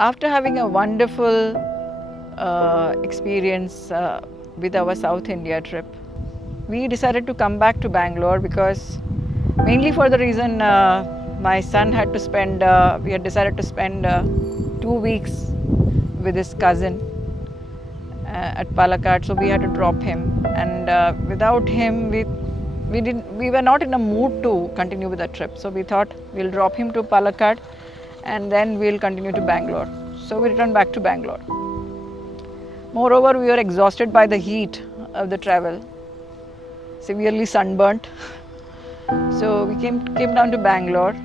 After having a wonderful experience with our South India trip, we decided to come back to Bangalore because mainly for the reason my son had to spend, we had decided to spend 2 weeks with his cousin at Palakkad, so we had to drop him. And without him, we were not in a mood to continue with the trip. So we thought we'll drop him to Palakkad and then we'll continue to Bangalore. So we returned back to Bangalore. Moreover, we were exhausted by the heat of the travel, severely sunburnt. So we came down to Bangalore.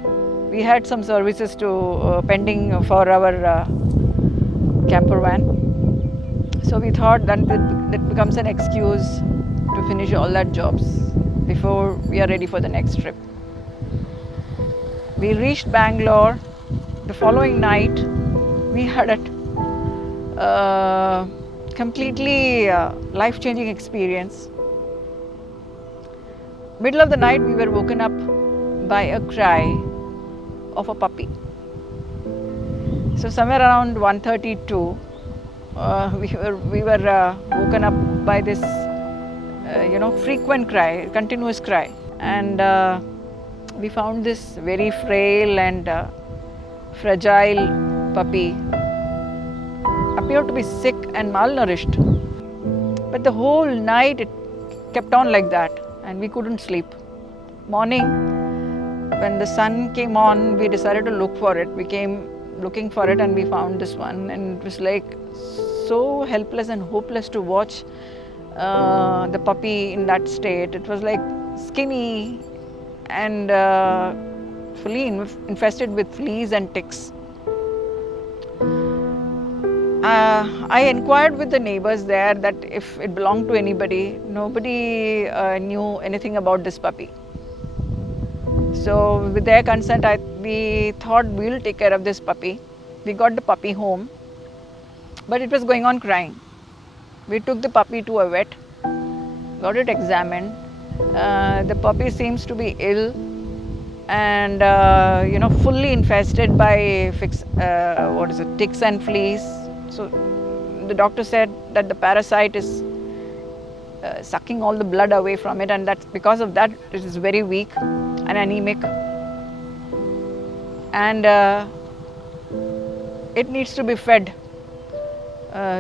We had some services to pending for our camper van. So we thought that becomes an excuse to finish all that jobs before we are ready for the next trip. We reached Bangalore. The following night, we had a completely life-changing experience. Middle of the night, we were woken up by a cry of a puppy. So somewhere around 1:32, we were woken up by this, frequent cry, continuous cry, and we found this very frail and fragile puppy. Appeared to be sick and malnourished, but the whole night it kept on like that, and we couldn't sleep. Morning, when the sun came on, we decided to look for it. We came looking for it and we found this one, and it was like so helpless and hopeless to watch the puppy in that state. It was like skinny and fully infested with fleas and ticks. I inquired with the neighbors there that if it belonged to anybody. Nobody knew anything about this puppy. So with their consent, we thought we'll take care of this puppy. We got the puppy home, but it was going on crying. We took the puppy to a vet, got it examined. The puppy seems to be ill and fully infested by ticks and fleas. So the doctor said that the parasite is sucking all the blood away from it, and that's because of that it is very weak and anemic, and it needs to be fed.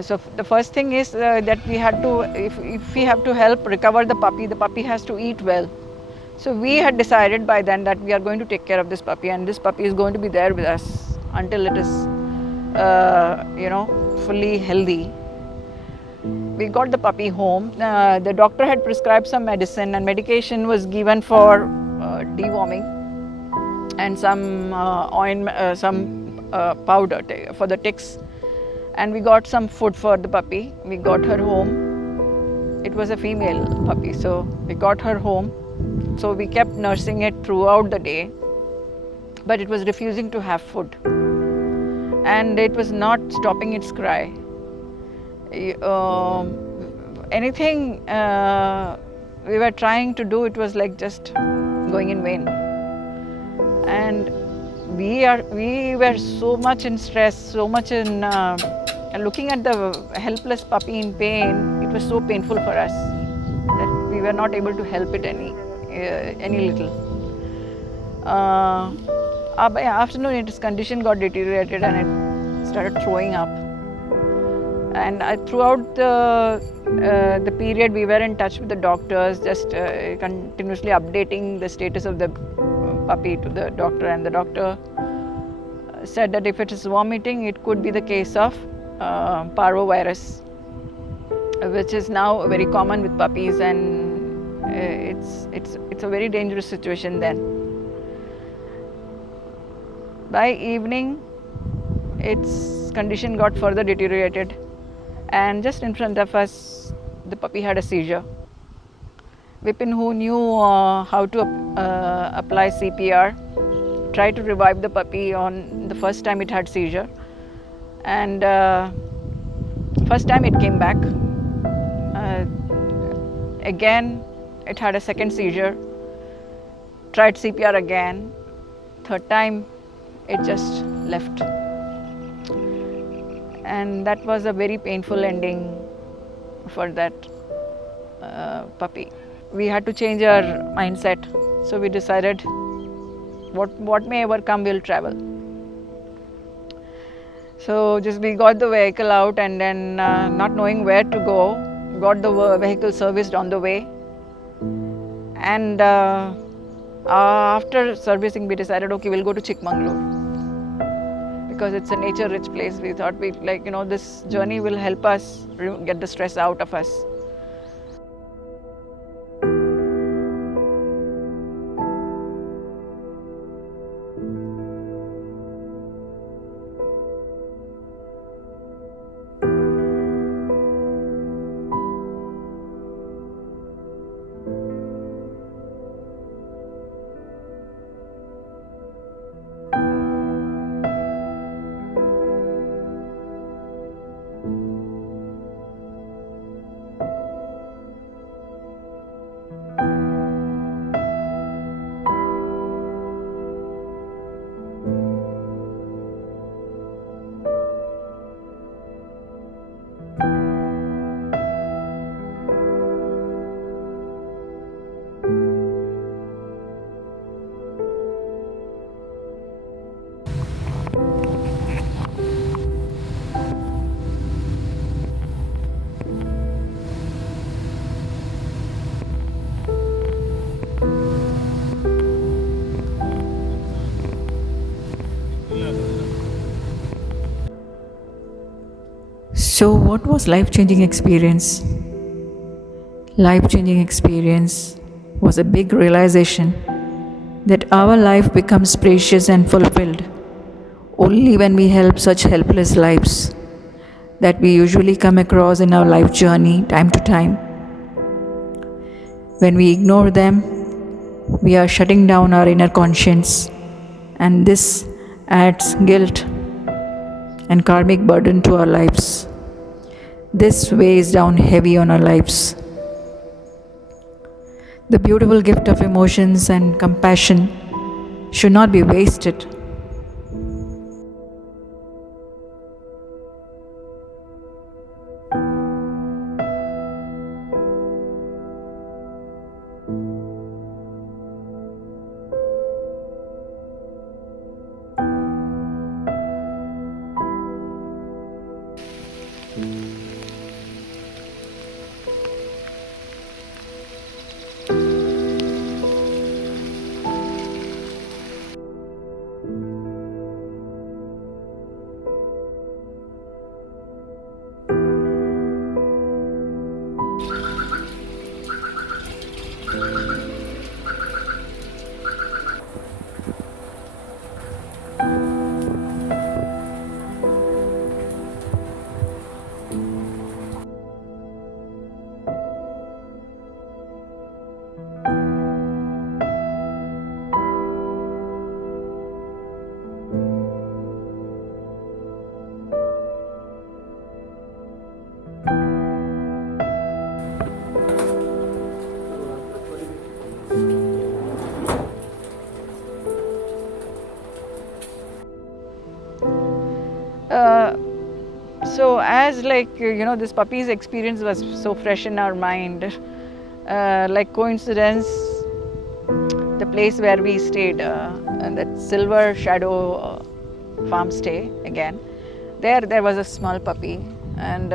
So the first thing is that we had to, if we have to help recover the puppy has to eat well. So we had decided by then that we are going to take care of this puppy, and this puppy is going to be there with us until it is fully healthy. We got the puppy home. The doctor had prescribed some medicine, and medication was given for deworming, and some powder for the ticks. And we got some food for the puppy. We got her home. It was a female puppy, so we got her home. So we kept nursing it throughout the day, but it was refusing to have food, and it was not stopping its cry. Anything we were trying to do, it was like just going in vain. And we were so much in stress, so much in looking at the helpless puppy in pain. It was so painful for us that we were not able to help it any little. By afternoon, its condition got deteriorated and it started throwing up. And throughout the period, we were in touch with the doctors, just continuously updating the status of the puppy to the doctor. And the doctor said that if it is vomiting, it could be the case of parvovirus, which is now very common with puppies, and it's a very dangerous situation then. By evening, its condition got further deteriorated, and just in front of us, the puppy had a seizure. Vipin, who knew how to apply CPR, tried to revive the puppy on the first time it had seizure, and first time it came back. Again, it had a second seizure, tried CPR again. Third time, it just left. and that was a very painful ending for that puppy. We had to change our mindset, so we decided what may ever come, we'll travel. So just we got the vehicle out, and then not knowing where to go, got the vehicle serviced on the way, and after servicing we decided, okay, we'll go to Chikmagalur because it's a nature rich place. We thought this journey will help us get the stress out of us. So, what was life-changing experience? Life-changing experience was a big realization that our life becomes precious and fulfilled only when we help such helpless lives that we usually come across in our life journey time to time. When we ignore them, we are shutting down our inner conscience, and this adds guilt and karmic burden to our lives. This weighs down heavy on our lives. The beautiful gift of emotions and compassion should not be wasted. So as this puppy's experience was so fresh in our mind, like coincidence, the place where we stayed, that Silver Shadow farm stay again, there was a small puppy, and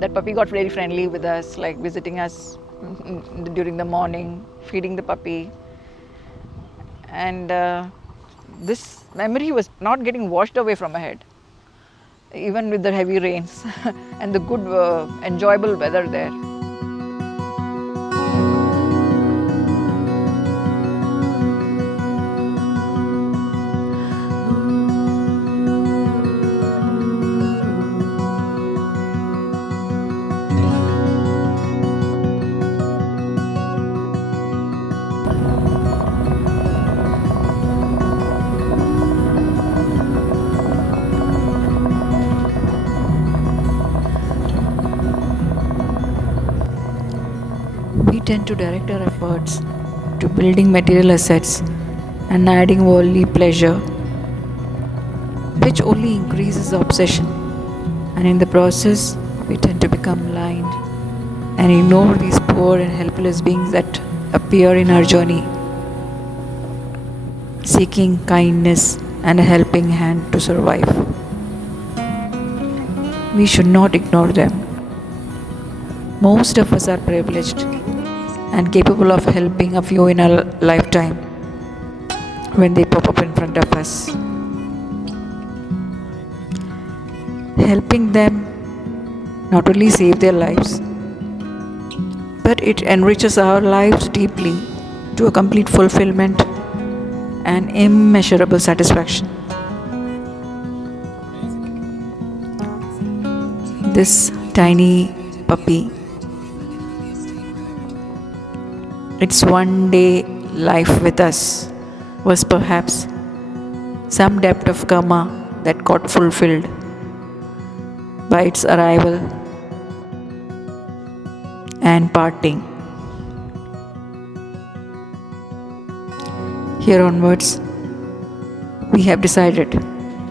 that puppy got very friendly with us, like visiting us during the morning, feeding the puppy, and this memory was not getting washed away from my head, even with the heavy rains and the good enjoyable weather there. We tend to direct our efforts to building material assets and adding worldly pleasure. which only increases the obsession. And in the process, we tend to become blind and ignore these poor and helpless beings that appear in our journey, seeking kindness and a helping hand to survive. We should not ignore them. Most of us are privileged and capable of helping a few in our lifetime when they pop up in front of us. Helping them not only save their lives, but it enriches our lives deeply to a complete fulfillment and immeasurable satisfaction. This tiny puppy, its one day life with us was perhaps some depth of karma that got fulfilled by its arrival and parting. Here onwards, we have decided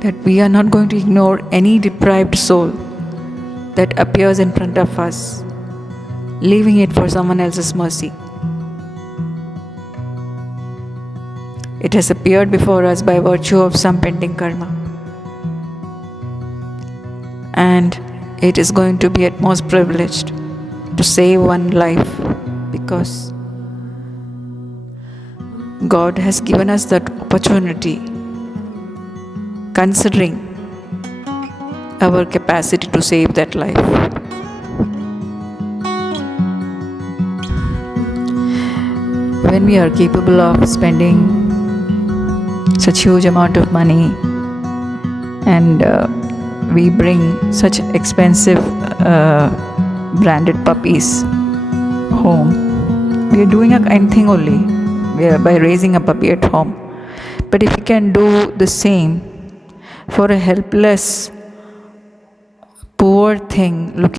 that we are not going to ignore any deprived soul that appears in front of us, leaving it for someone else's mercy. It has appeared before us by virtue of some pending karma, and it is going to be at most privileged to save one life because God has given us that opportunity, considering our capacity to save that life. When we are capable of spending such huge amount of money and we bring such expensive branded puppies home, we are doing a kind thing only by raising a puppy at home. But if we can do the same for a helpless, poor thing looking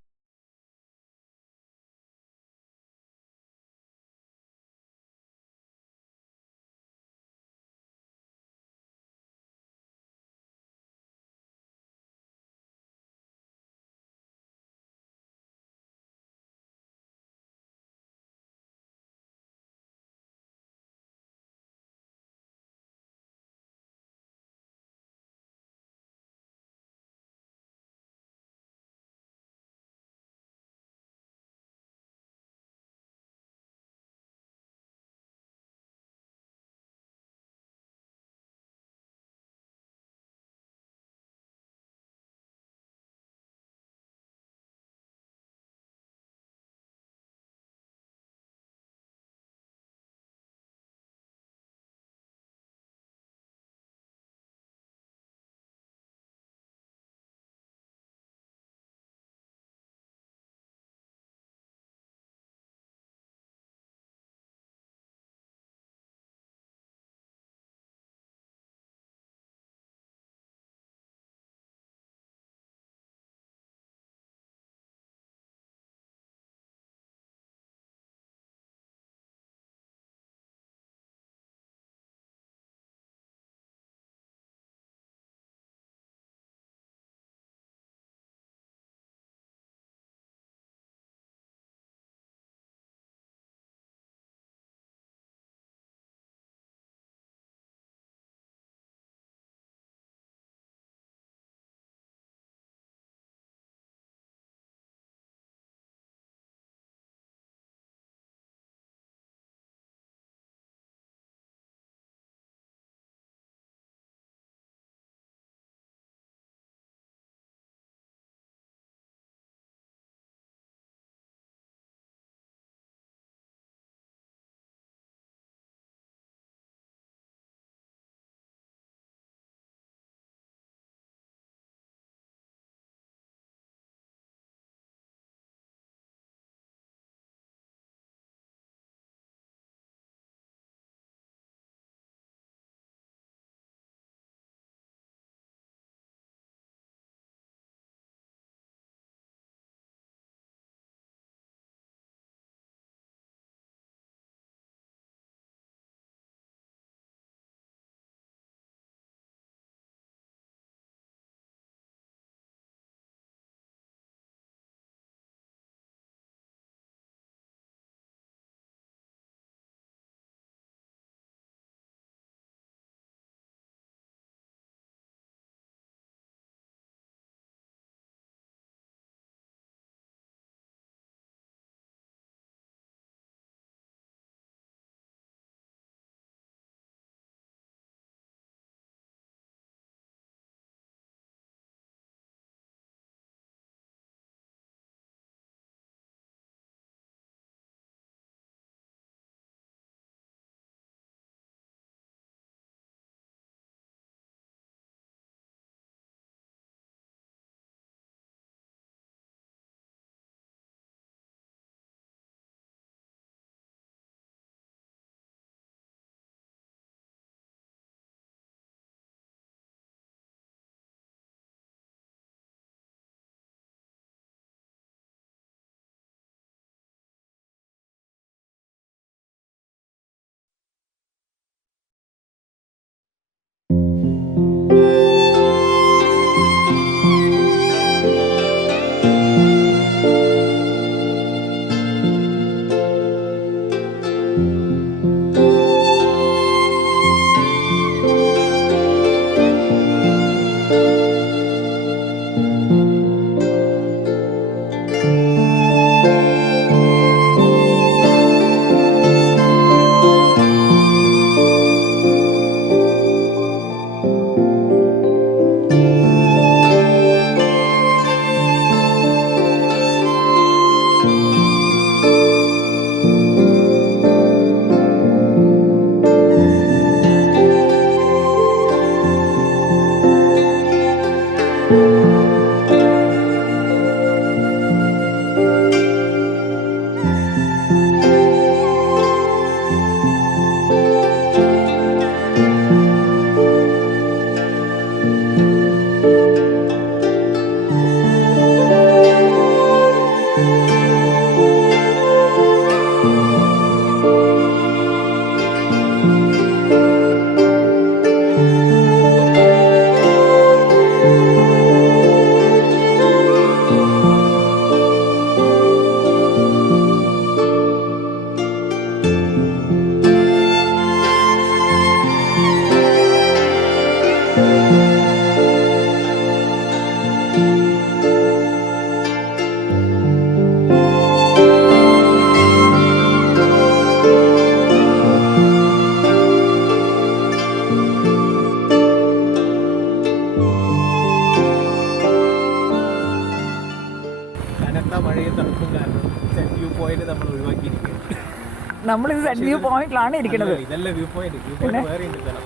നമ്മളിത് set view പോയിന്റിലാണ് ഇരിക്കുന്നത്. ഇതല്ല view point. View point വേറെ ഉണ്ട് സ്ഥലം.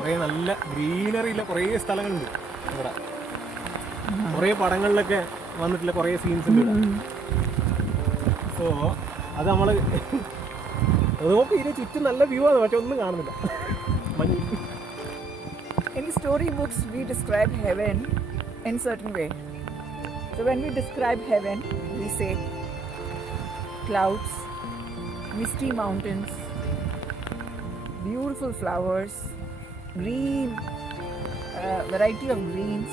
കുറേ നല്ല ഗ്രീനറിയിലെ കുറേ സ്ഥലങ്ങളുണ്ട് ഇവിടെ. കുറേ പടങ്ങളിലൊക്കെ വന്നിട്ടുള്ള കുറേ സീൻസ് ഉണ്ട്. സോ അത് നമ്മൾ നോക്കി ഇതിന് ചുറ്റും നല്ല വ്യൂ ആണ്, പക്ഷെ ഒന്നും കാണുന്നില്ല. In storybooks we describe heaven in certain way. So when we describe heaven, we say clouds, misty mountains, beautiful flowers, green, variety of greens,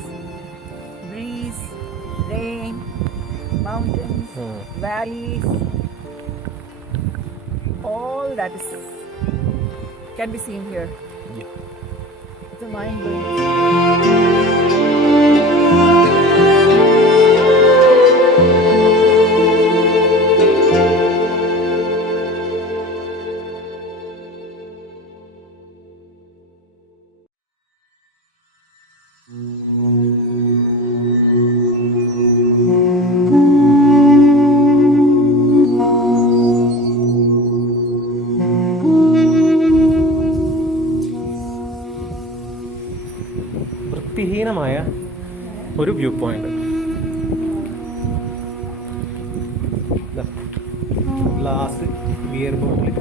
breeze, rain, mountains, valleys, all that is can be seen here. It's a mind-blowing. വൃത്തിഹീനമായ ഒരു view point. Glass, beer bottle.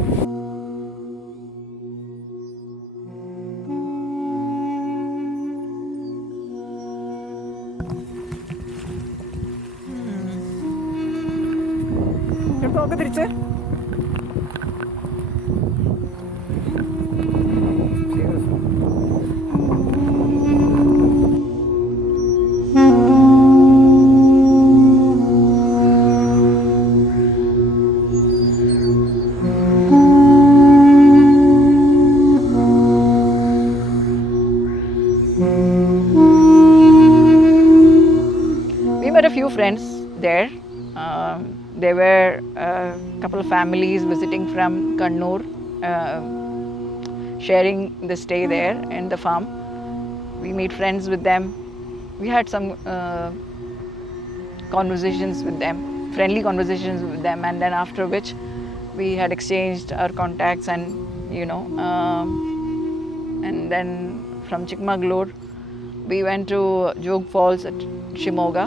നോക്ക് തിരിച്ച്. We met a few friends there. There were a couple of families visiting from Kannur, sharing the stay there in the farm. We made friends with them. We had some conversations with them, friendly conversations with them, and then after which we had exchanged our contacts, and and then from Chikmagalur we went to Jog Falls at Shimoga.